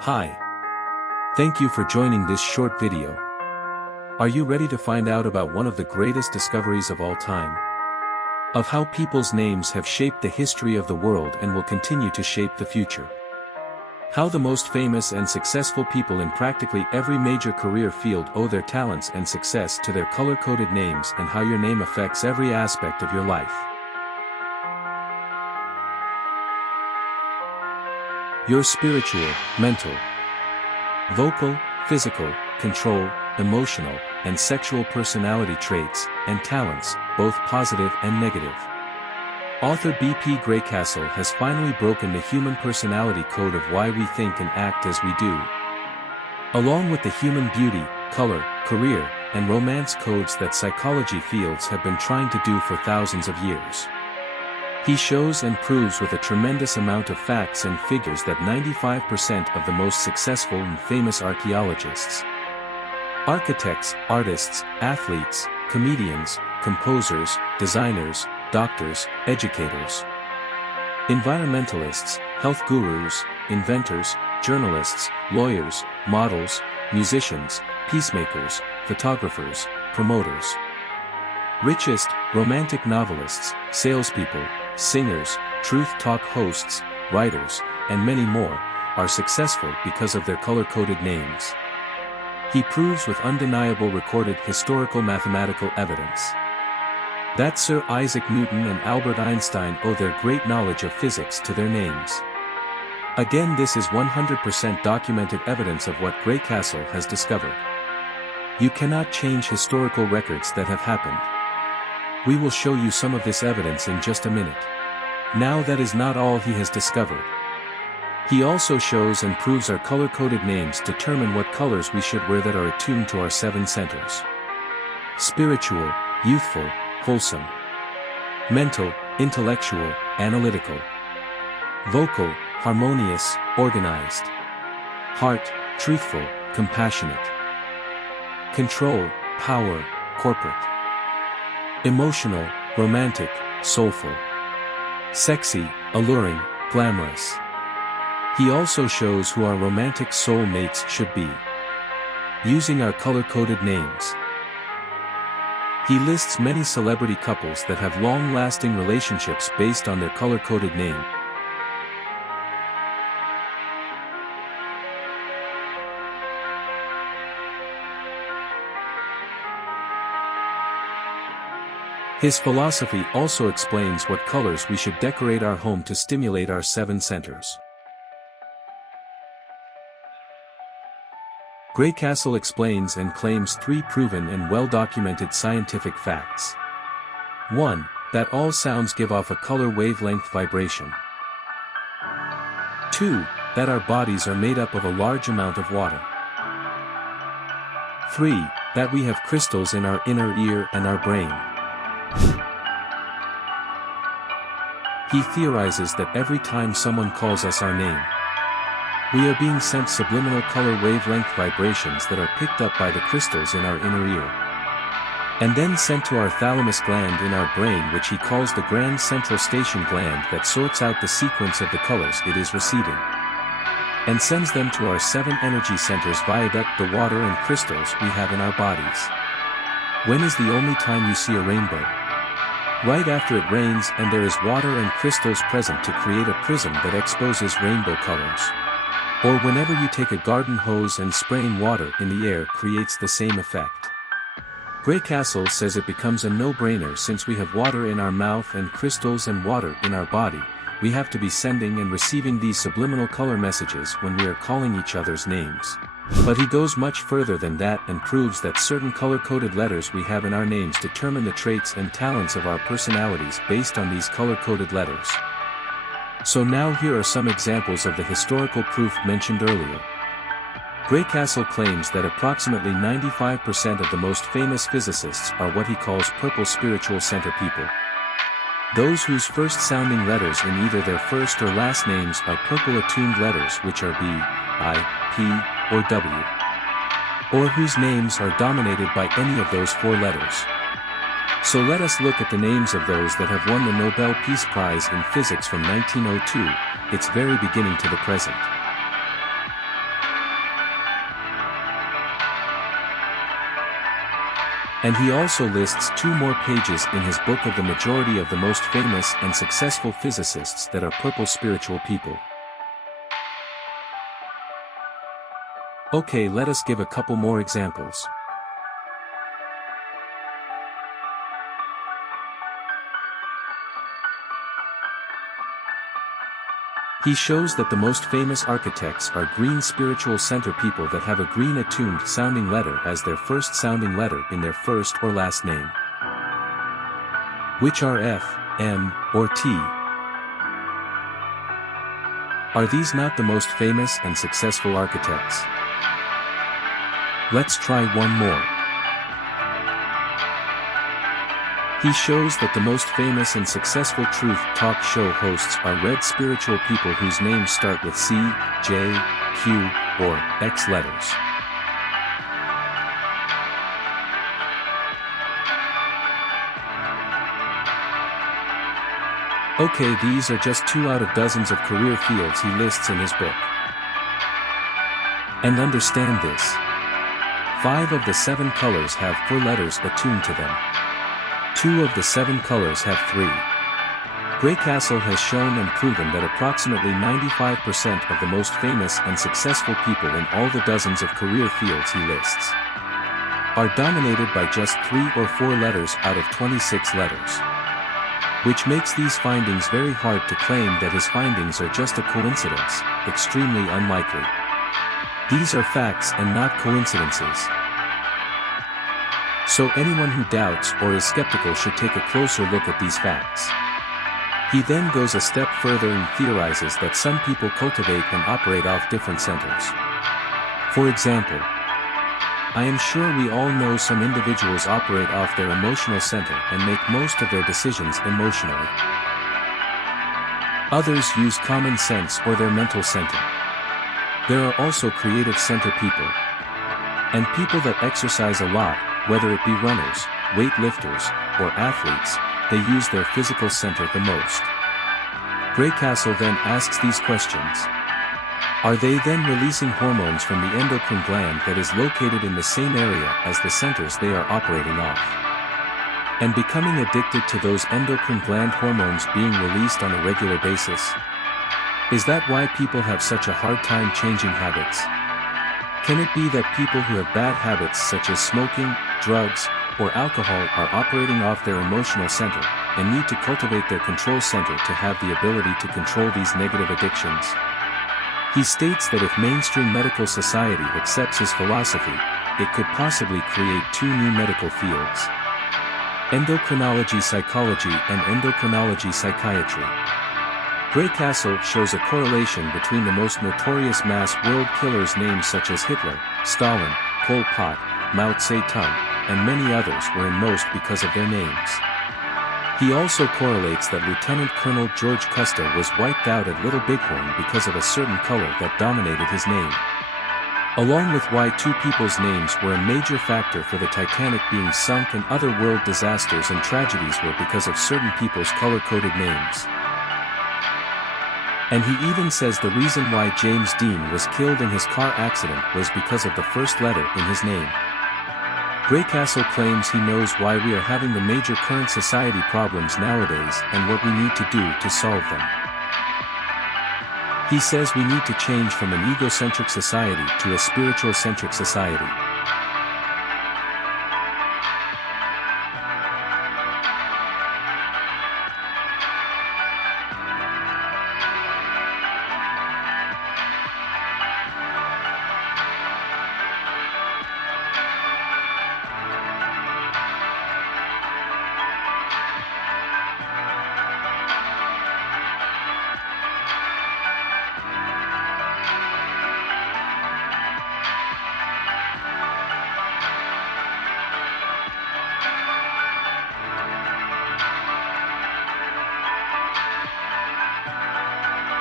Hi. Thank you for joining this short video. Are you ready to find out about one of the greatest discoveries of all time? Of how people's names have shaped the history of the world and will continue to shape the future. How the most famous and successful people in practically every major career field owe their talents and success to their color-coded names, and how your name affects every aspect of your life. Your spiritual, mental, vocal, physical, control, emotional, and sexual personality traits, and talents, both positive and negative. Author B.P. Greycastle has finally broken the human personality code of why we think and act as we do. Along with the human beauty, color, career, and romance codes that psychology fields have been trying to do for thousands of years. He shows and proves with a tremendous amount of facts and figures that 95% of the most successful and famous archaeologists, architects, artists, athletes, comedians, composers, designers, doctors, educators, environmentalists, health gurus, inventors, journalists, lawyers, models, musicians, peacemakers, photographers, promoters, richest, romantic novelists, salespeople, singers, truth talk hosts, writers, and many more, are successful because of their color-coded names. He proves with undeniable recorded historical mathematical evidence that Sir Isaac Newton and Albert Einstein owe their great knowledge of physics to their names. Again, this is 100% documented evidence of what Greycastle has discovered. You cannot change historical records that have happened. We will show you some of this evidence in just a minute. Now, that is not all he has discovered. He also shows and proves our color-coded names determine what colors we should wear that are attuned to our 7 centers. Spiritual, youthful, wholesome. Mental, intellectual, analytical. Vocal, harmonious, organized. Heart, truthful, compassionate. Control, power, corporate. Emotional, romantic, soulful. Sexy, alluring, glamorous. He also shows who our romantic soulmates should be, using our color-coded names. He lists many celebrity couples that have long-lasting relationships based on their color-coded name. His philosophy also explains what colors we should decorate our home to stimulate our 7 centers. Greycastle explains and claims 3 proven and well-documented scientific facts. 1. That all sounds give off a color wavelength vibration. 2. That our bodies are made up of a large amount of water. 3. That we have crystals in our inner ear and our brain. He theorizes that every time someone calls us our name, we are being sent subliminal color wavelength vibrations that are picked up by the crystals in our inner ear, and then sent to our thalamus gland in our brain, which he calls the grand central station gland, that sorts out the sequence of the colors it is receiving, and sends them to our 7 energy centers via the water and crystals we have in our bodies. When is the only time you see a rainbow? Right after it rains and there is water and crystals present to create a prism that exposes rainbow colors. Or whenever you take a garden hose and spraying water in the air creates the same effect. Greycastle says it becomes a no-brainer, since we have water in our mouth and crystals and water in our body. We have to be sending and receiving these subliminal color messages when we are calling each other's names. But he goes much further than that and proves that certain color-coded letters we have in our names determine the traits and talents of our personalities based on these color-coded letters. So now here are some examples of the historical proof mentioned earlier. Greycastle claims that approximately 95% of the most famous physicists are what he calls purple spiritual center people. Those whose first sounding letters in either their first or last names are purple attuned letters, which are B, I, P, or W. Or whose names are dominated by any of those 4 letters. So let us look at the names of those that have won the Nobel Peace Prize in Physics from 1902, its very beginning to the present. And he also lists 2 more pages in his book of the majority of the most famous and successful physicists that are purple spiritual people. Okay, let us give a couple more examples. He shows that the most famous architects are green spiritual center people that have a green attuned sounding letter as their first sounding letter in their first or last name, which are F, M, or T. Are these not the most famous and successful architects? Let's try one more. He shows that the most famous and successful truth talk show hosts are red spiritual people whose names start with C, J, Q, or X letters. Okay, these are just 2 out of dozens of career fields he lists in his book. And understand this. 5 of the 7 colors have 4 letters attuned to them. 2 of the 7 colors have 3. Greycastle has shown and proven that approximately 95% of the most famous and successful people in all the dozens of career fields he lists are dominated by just 3 or 4 letters out of 26 letters. Which makes these findings very hard to claim that his findings are just a coincidence, extremely unlikely. These are facts and not coincidences. So anyone who doubts or is skeptical should take a closer look at these facts. He then goes a step further and theorizes that some people cultivate and operate off different centers. For example, I am sure we all know some individuals operate off their emotional center and make most of their decisions emotionally. Others use common sense or their mental center. There are also creative center people. And people that exercise a lot, whether it be runners, weightlifters, or athletes, they use their physical center the most. Greycastle then asks these questions. Are they then releasing hormones from the endocrine gland that is located in the same area as the centers they are operating off? And becoming addicted to those endocrine gland hormones being released on a regular basis? Is that why people have such a hard time changing habits? Can it be that people who have bad habits such as smoking, drugs, or alcohol are operating off their emotional center, and need to cultivate their control center to have the ability to control these negative addictions? He states that if mainstream medical society accepts his philosophy, it could possibly create 2 new medical fields: endocrinology psychology and endocrinology psychiatry. Greycastle shows a correlation between the most notorious mass world killers names such as Hitler, Stalin, Pol Pot, Mao Zedong, and many others were in most because of their names. He also correlates that Lieutenant Colonel George Custer was wiped out at Little Bighorn because of a certain color that dominated his name. Along with why 2 people's names were a major factor for the Titanic being sunk and other world disasters and tragedies were because of certain people's color-coded names. And he even says the reason why James Dean was killed in his car accident was because of the first letter in his name. Greycastle claims he knows why we are having the major current society problems nowadays and what we need to do to solve them. He says we need to change from an egocentric society to a spiritual-centric society.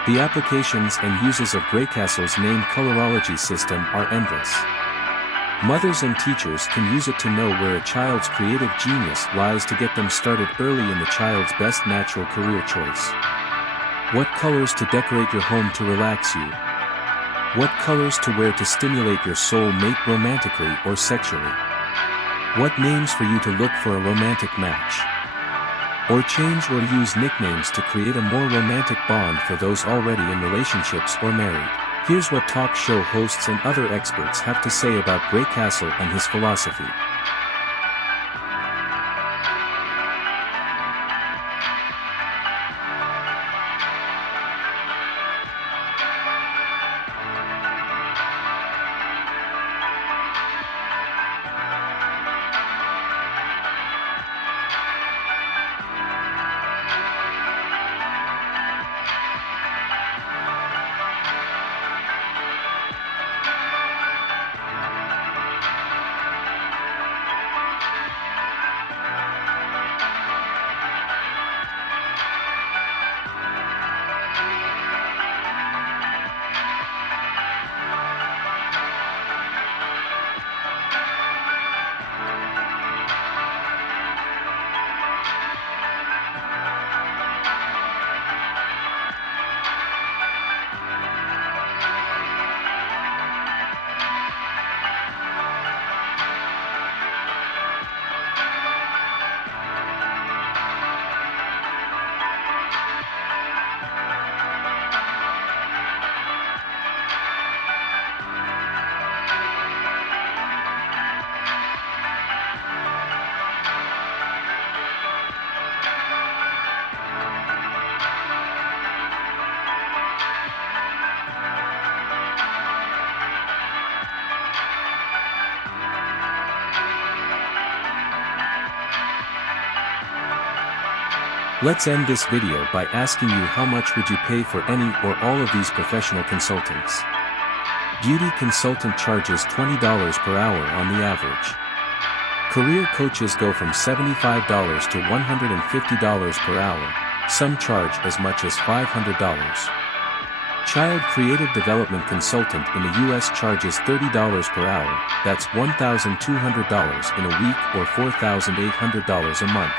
The applications and uses of Greycastle's Name Colorology system are endless. Mothers and teachers can use it to know where a child's creative genius lies to get them started early in the child's best natural career choice. What colors to decorate your home to relax you? What colors to wear to stimulate your soul mate romantically or sexually? What names for you to look for a romantic match? Or change or use nicknames to create a more romantic bond for those already in relationships or married. Here's what talk show hosts and other experts have to say about Greycastle and his philosophy. Let's end this video by asking you, how much would you pay for any or all of these professional consultants? Beauty consultant charges $20 per hour on the average. Career coaches go from $75 to $150 per hour, some charge as much as $500. Child creative development consultant in the US charges $30 per hour, that's $1,200 in a week or $4,800 a month.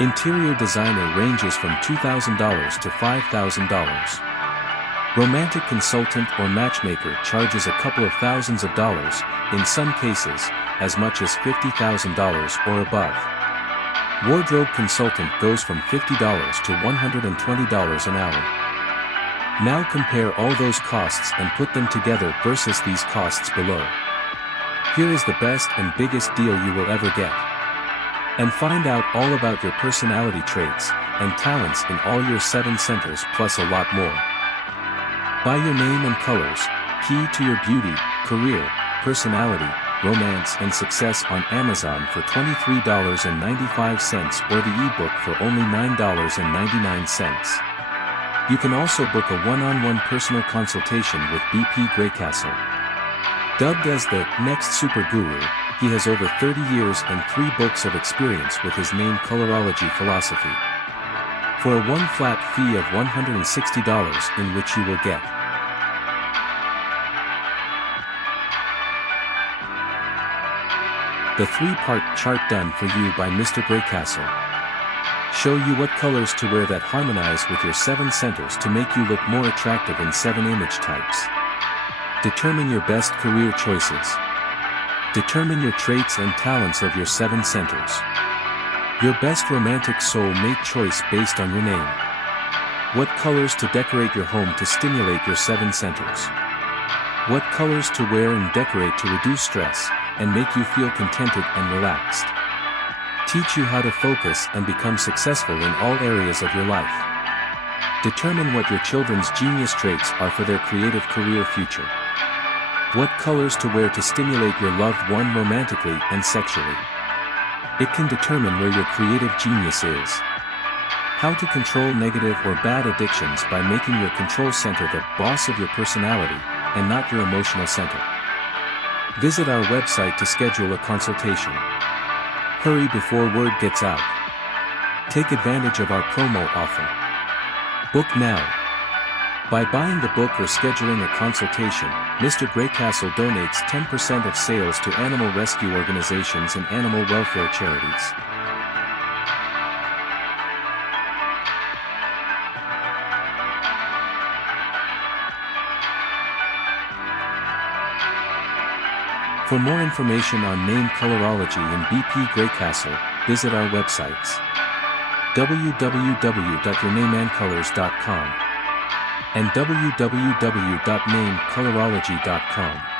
Interior designer ranges from $2,000 to $5,000. Romantic consultant or matchmaker charges a couple of thousands of dollars, in some cases, as much as $50,000 or above. Wardrobe consultant goes from $50 to $120 an hour. Now compare all those costs and put them together versus these costs below. Here is the best and biggest deal you will ever get. And find out all about your personality traits and talents in all your 7 centers, plus a lot more. Buy your name and colors, key to your beauty, career, personality, romance and success on Amazon for $23.95 or the ebook for only $9.99. You can also book a one-on-one personal consultation with BP Greycastle. Dubbed as the next super guru, he has over 30 years and 3 books of experience with his Name Colorology philosophy. For a one flat fee of $160 in which you will get the 3-part chart done for you by Mr. Greycastle. Show you what colors to wear that harmonize with your 7 centers to make you look more attractive in 7 image types. Determine your best career choices. Determine your traits and talents of your 7 centers. Your best romantic soul-mate choice based on your name. What colors to decorate your home to stimulate your 7 centers. What colors to wear and decorate to reduce stress and make you feel contented and relaxed. Teach you how to focus and become successful in all areas of your life. Determine what your children's genius traits are for their creative career future. What colors to wear to stimulate your loved one romantically and sexually. It can determine where your creative genius is. How to control negative or bad addictions by making your control center the boss of your personality, and not your emotional center. Visit our website to schedule a consultation. Hurry before word gets out. Take advantage of our promo offer. Book now. By buying the book or scheduling a consultation, Mr. Greycastle donates 10% of sales to animal rescue organizations and animal welfare charities. For more information on name colorology in BP Greycastle, visit our websites www.yournameandcolors.com and www.namecolorology.com.